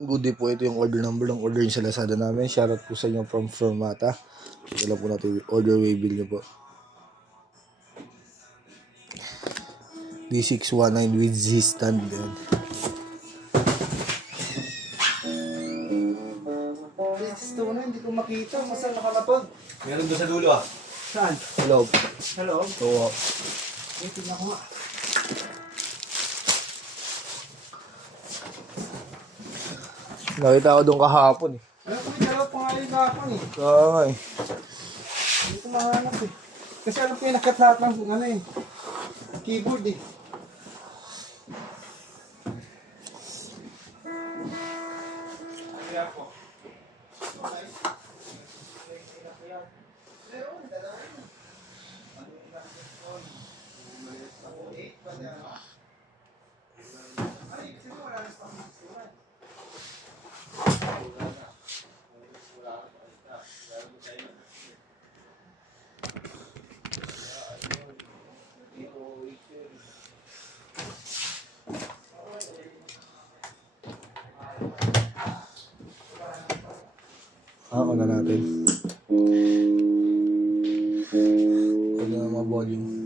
Good day po, ito yung order number ng order nyo sa Lazada namin. Shoutout po sa inyo from Formata. Dala po natin yung order waybill nyo po. D619 with Z stand din. Gusto mo na, hindi ko makita. Masaan nakalapag? Meron doon sa dulo ah. Saan? Hello. Hello? Oo. Tingnan ko nga. Nakita ko doon kahapon eh. Ano ko yung dalawa pangalan na ako eh. Kaya nga eh. Hindi ko mahanap eh. Kasi alam ko yung nakat lahat ng ano eh. Keyboard eh. Kaya po. Ako na natin. Huwag na mga volume.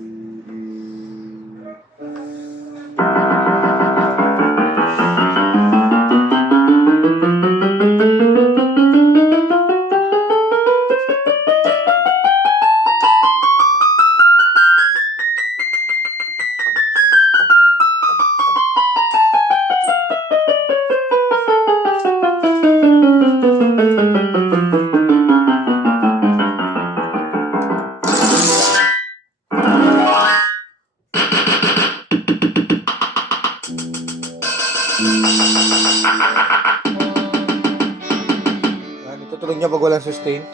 Itutuloy niya pag walang sustain.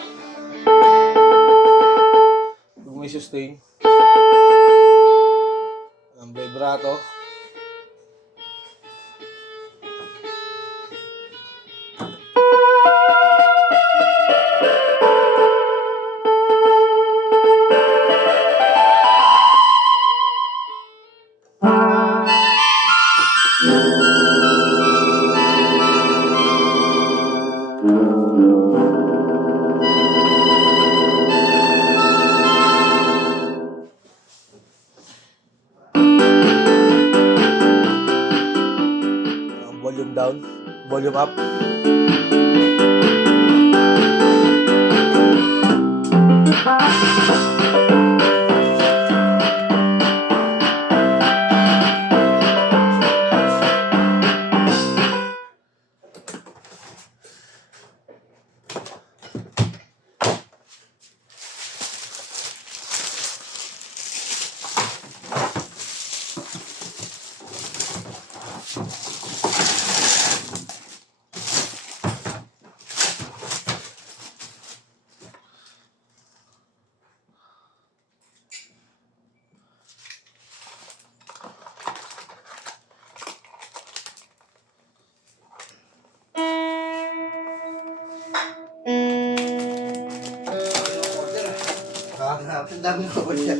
Pag may sustain. Ang vibrato. Volume down, volume up. Ang dami ng order.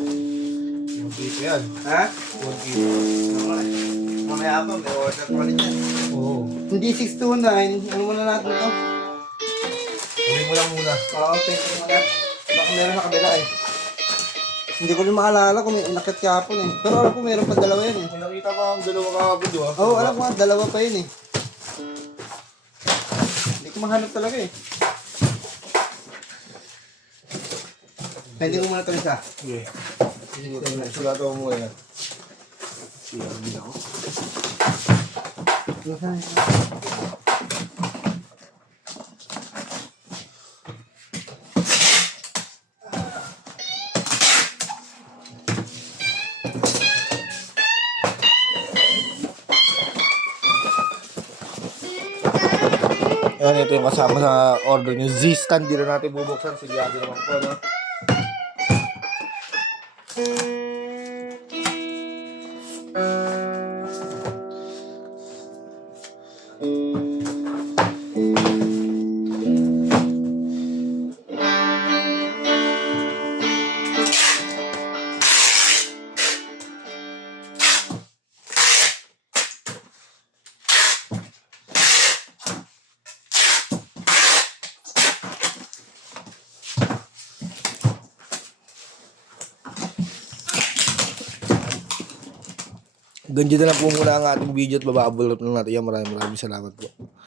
Yung kito yan. Ha? Yung kito. Mamaya pa, may order pa rin yan. Oo. Hindi 629, ano muna natin ito? Uwi mo lang muna. Oo, pwede mo na. Baka meron sa kabila eh. Hindi ko rin maalala kung may nakit kapon eh. Pero alam ko meron pa dalawa yan eh. May nakita pa ang dalawa kahapon, di ba? Oo, alam ko nga, dalawa pa yun eh. Hindi ko mahanap talaga eh. Pwede ko muna ito isa. Sige. Sulatan mo muna yan. Sige, hindi ako. Ayan, ito yung kasama sa order nyo. Z-stand, di na natin bubuksan. Sigurado naman po, no? Ganyan na lang po muna ang ating video at bababulot lang natin yan. Maraming salamat po.